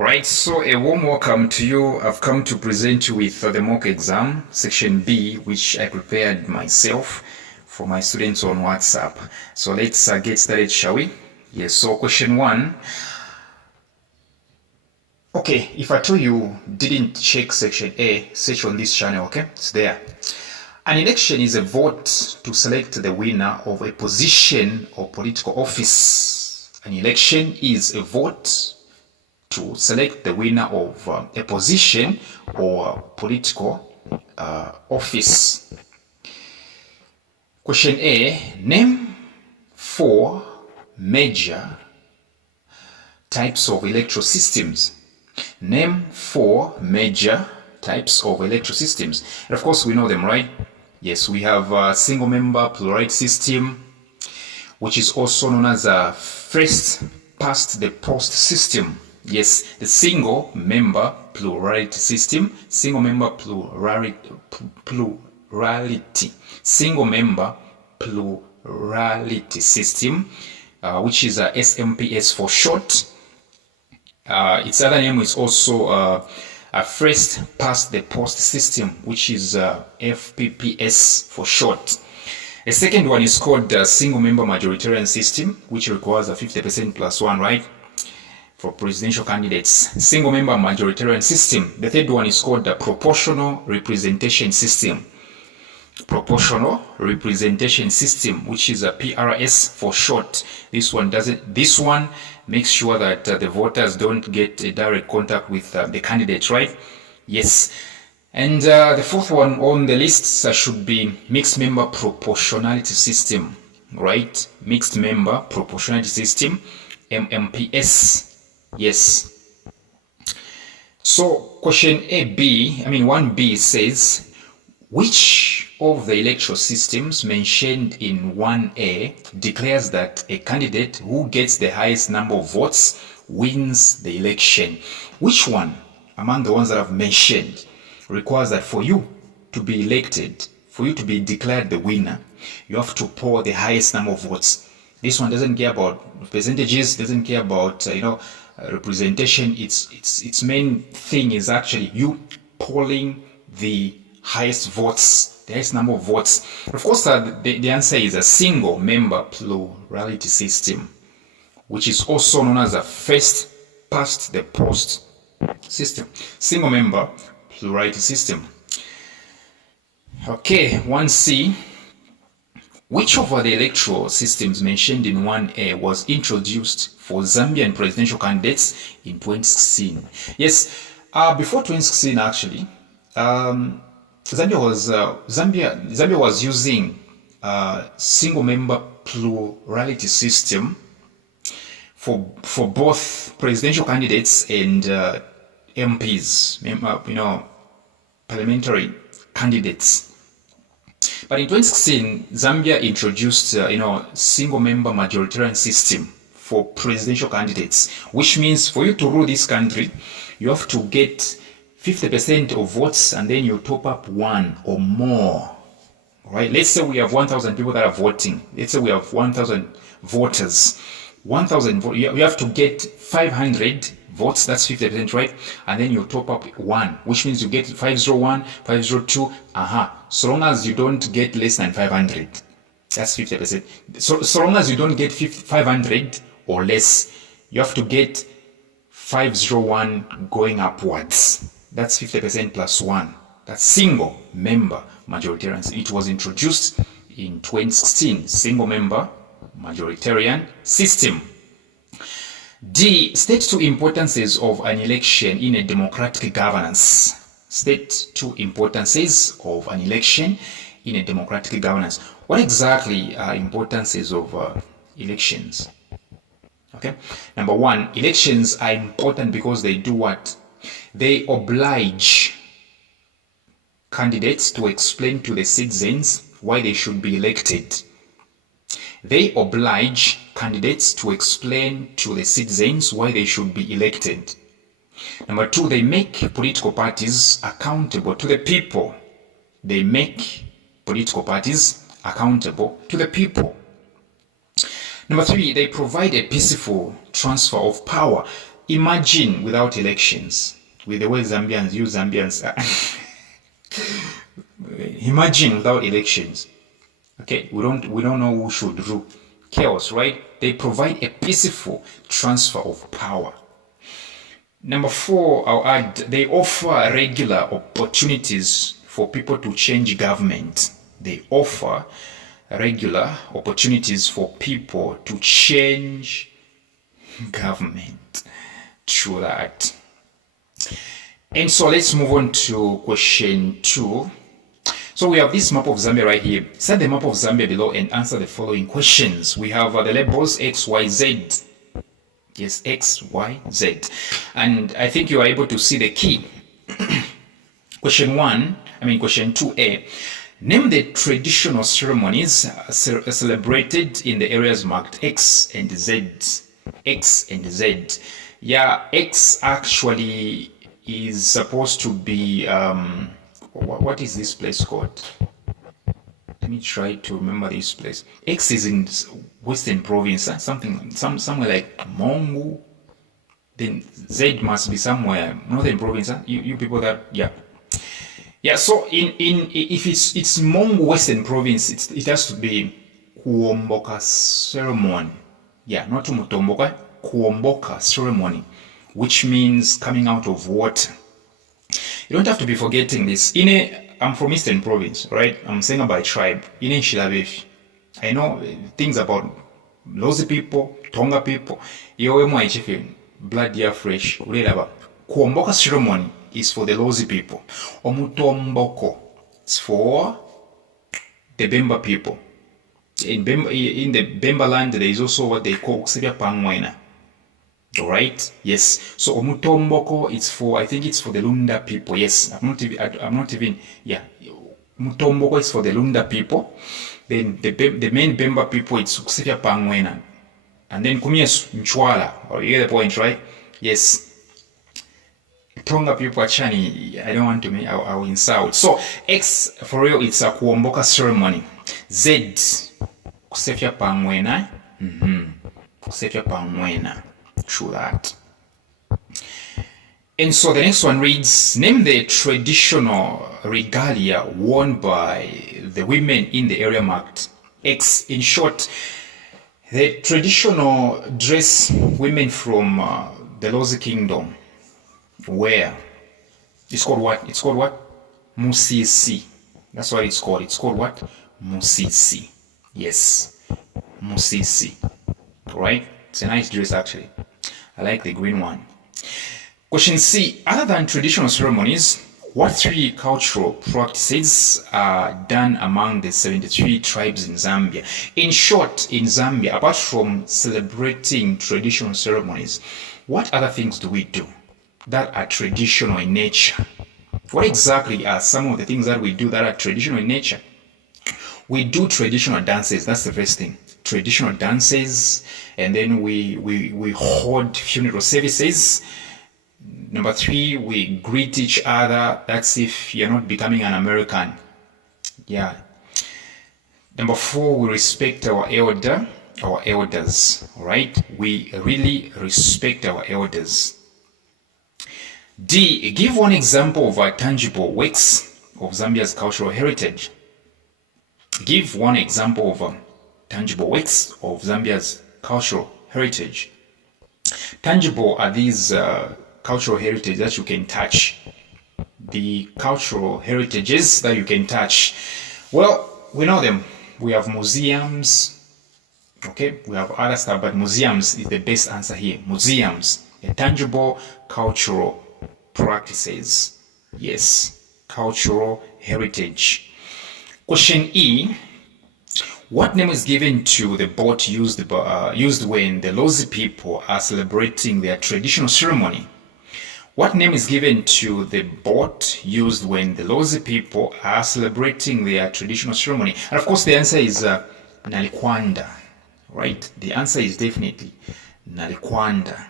Alright, so a warm welcome to you. I've come to present you with the mock exam, section B, which I prepared myself for my students on WhatsApp. So let's get started, shall we? Yes, so question 1. Okay, if I told you didn't check section A, search on this channel, okay? It's there. An election is a vote to select the winner of a position or political office. An election is a vote to select the winner of a position or political office. Question A, name 4 major types of electoral systems. Name 4 major types of electoral systems. And of course, we know them, right? Yes, we have a single member plurality system, which is also known as a first past the post system. Yes, the single member plurality system, single member plurality, single member plurality system, which is a SMPS for short. Its other name is also a first past the post system, which is FPPS for short. A second one is called single member majoritarian system, which requires a 50% plus 1, right? For presidential candidates. Single member majoritarian system. The third one is called the proportional representation system. Proportional representation system, which is a PRS for short. This one makes sure that the voters don't get a direct contact with the candidates, right? Yes. And the fourth one on the list should be mixed member proportionality system, right? Mixed member proportionality system, MMPS. Yes. So question 1B says, which of the electoral systems mentioned in 1A declares that a candidate who gets the highest number of votes wins the election? Which one among the ones that I've mentioned requires that for you to be elected, for you to be declared the winner, you have to poll the highest number of votes? This one doesn't care about percentages, doesn't care about representation. Its main thing is actually you polling the highest votes, the highest number of votes. Of course, the answer is a single member plurality system, which is also known as a first past the post system. Single member plurality system. Okay, 1C. Which of the electoral systems mentioned in 1A was introduced for Zambian presidential candidates in 2016? Yes, before 2016 actually, Zambia was using single member plurality system for both presidential candidates and MPs, parliamentary candidates. But in 2016, Zambia introduced, single member majoritarian system for presidential candidates, which means for you to rule this country, you have to get 50% of votes and then you top up 1 or more. Right? Let's say we have 1,000 people that are voting. Let's say we have 1,000 voters. 1,000 you have to get 500 votes, that's 50%, right? And then you top up 1, which means you get 501, 502, so long as you don't get less than 500, that's 50%. So long as you don't get 500 or less, you have to get 501 going upwards. That's 50% plus 1. That's single member majoritarian. It was introduced in 2016, single member majoritarian system. D, state 2 importances of an election in a democratic governance. State 2 importances of an election in a democratic governance. What exactly are importances of elections? Okay. Number 1, elections are important because they do what? They oblige candidates to explain to the citizens why they should be elected. They oblige candidates to explain to the citizens why they should be elected. Number 2, they make political parties accountable to the people. They make political parties accountable to the people. Number 3, they provide a peaceful transfer of power. imagine without elections, with the way Zambians use Zambians. Imagine without elections. Okay, we don't know who should rule. Chaos, right? They provide a peaceful transfer of power. Number 4, I'll add, they offer regular opportunities for people to change government. They offer regular opportunities for people to change government. True that. And so let's move on to question 2. So we have this map of Zambia right here. Set the map of Zambia below and answer the following questions. We have the labels X, Y, Z. Yes, X, Y, Z. And I think you are able to see the key. Question 2A. Name the traditional ceremonies celebrated in the areas marked X and Z. X and Z. Yeah, X actually is supposed to be, what is this place called? Let me try to remember this place. X is in Western Province, somewhere like Mongu. Then Z must be somewhere Northern Province. You people that, yeah. So if it's Mongu Western Province, it has to be Kuomboka ceremony. Yeah, not Mutomboka, Kuomboka ceremony, which means coming out of water. You don't have to be forgetting this. I'm from Eastern Province, right? I'm saying by tribe. I know things about Lozi people, Tonga people. Blood year fresh. Kuomboka ceremony is for the Lozi people. Omutomboko is for the Bemba people. In the Bemba land, there is also what they call Kusebya Pangwena. Alright? Yes. So Omutomboko, I think it's for the Lunda people. Yes. I'm not even, Mutomboko is for the Lunda people. Then the main Bemba people, it's Kusebya Pangwena. And then Kumies Mchwala. Or you get the point, right? Yes. Tonga people achani, I don't want to make, I will insult. So X, for real, it's a Kuomboka ceremony. Z, Kusefya Pangwena. Kusefya Pangwena. True that. And so the next one reads, name the traditional regalia worn by the women in the area marked X. In short, the traditional dress women from the Lozi Kingdom wear. It's called what? It's called what? Musisi. That's what it's called. It's called what? Musisi. Yes. Musisi. Right? It's a nice dress actually. I like the green one. Question C. Other than traditional ceremonies, what 3 cultural practices are done among the 73 tribes in Zambia? In short, in Zambia, apart from celebrating traditional ceremonies, what other things do we do that are traditional in nature? What exactly are some of the things that we do that are traditional in nature? We do traditional dances. That's the first thing. Traditional dances, and then we hold funeral services. Number 3, we greet each other. That's if you're not becoming an American. Yeah. Number 4, we respect our elders. All right? We really respect our elders. D, give one example of a tangible works of Zambia's cultural heritage. Give one example of tangible works of Zambia's cultural heritage. Tangible are these cultural heritage that you can touch. The cultural heritages that you can touch. Well, we know them. We have museums. Okay, we have other stuff, but museums is the best answer here. Museums, a tangible cultural practices. Yes, cultural heritage. Question E. What name is given to the boat used when the Lozi people are celebrating their traditional ceremony? What name is given to the boat used when the Lozi people are celebrating their traditional ceremony? And of course, the answer is Nalikwanda, right? The answer is definitely Nalikwanda.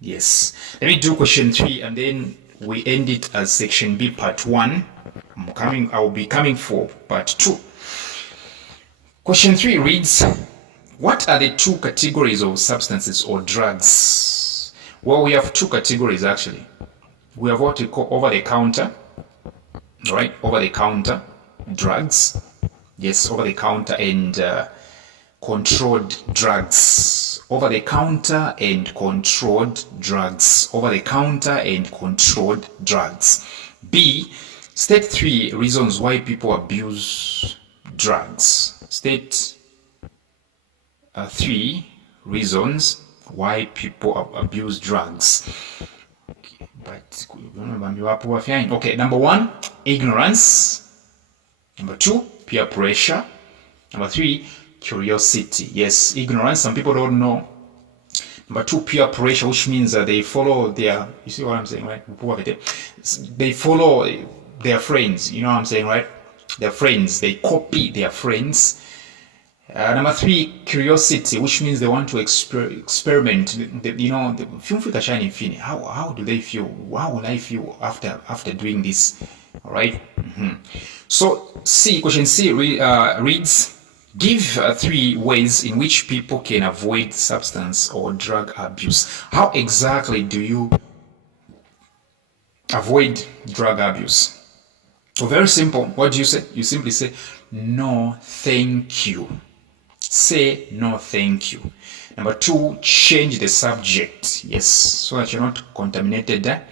Yes. Let me do question 3 and then we end it as section B part 1. I will be coming for part 2. Question 3 reads, what are the 2 categories of substances or drugs? Well, we have two categories actually. We have what we call over-the-counter, right? Over-the-counter drugs. Yes, over-the-counter and controlled drugs. Over-the-counter and controlled drugs. Over-the-counter and controlled drugs. B, state 3 reasons why people abuse drugs. State 3 reasons why people abuse drugs. Okay, number 1, ignorance. Number 2, peer pressure. Number 3, curiosity. Yes, ignorance, some people don't know. Number 2, peer pressure, which means that they follow their, you see what I'm saying, right? They follow their friends, you know what I'm saying, right? Their friends, they copy their friends. Number 3, curiosity, which means they want to experiment. You know, how do they feel? How will I feel after doing this? All right. So question C reads, give 3 ways in which people can avoid substance or drug abuse. How exactly do you avoid drug abuse? Well, very simple. What do you say? You simply say, no, thank you. Say no thank you. Number 2, change the subject. Yes, so that you're not contaminated.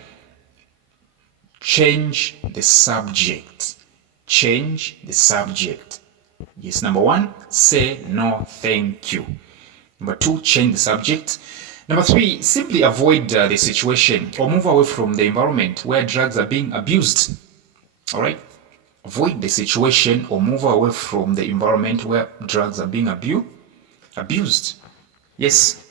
Change the subject. Change the subject. Yes, number 1, say no thank you. Number 2, change the subject. Number 3, simply avoid the situation or move away from the environment where drugs are being abused. All right? Avoid the situation or move away from the environment where drugs are being abused. Yes.